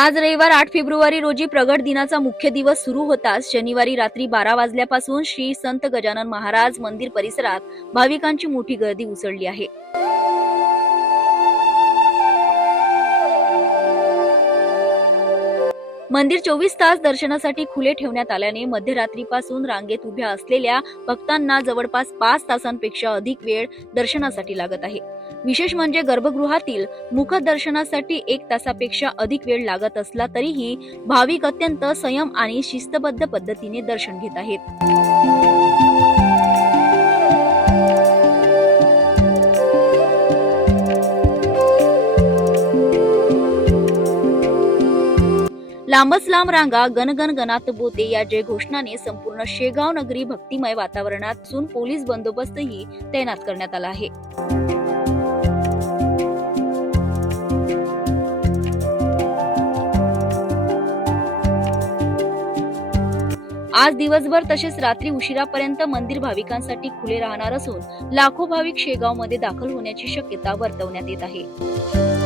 आज रविवार 8 फेब्रुवारी रोजी प्रगट दिनाचा मुख्य दिवस सुरू होताच शनिवारी रात्री 12 वाजल्यापासून श्री संत गजानन महाराज मंदिर परिसरात भाविकांची मोठी गर्दी उसळली आहे। मंदिर 24 तास दर्शनासाठी खुले ठेवण्यात आल्याने मध्यरात्रीपासून रांगेत उभ्या असलेल्या भक्तांना जवळपास 5 तासांपेक्षा अधिक वेळ दर्शनासाठी लागत आहे। विशेष म्हणजे गर्भगृहातील मुख दर्शनासाठी 1 तासापेक्षा अधिक वेळ लागत असला तरीही भाविक अत्यंत संयम आणि शिस्तबद्ध पद्धतीने दर्शन घेत आहेत। लांबच लांब रांगा, गणगण गणात बोते या जय घोषणाने संपूर्ण शेगाव नगरी भक्तिमय वातावरणात असून पोलीस बंदोबस्तही तैनात करण्यात आला आहे। आज दिवसभर तसेच रात्री उशिरापर्यंत मंदिर भाविकांसाठी खुले राहणार असून लाखो भाविक शेगाव मध्ये दाखल होण्याची शक्यता वर्तवण्यात येत आहे।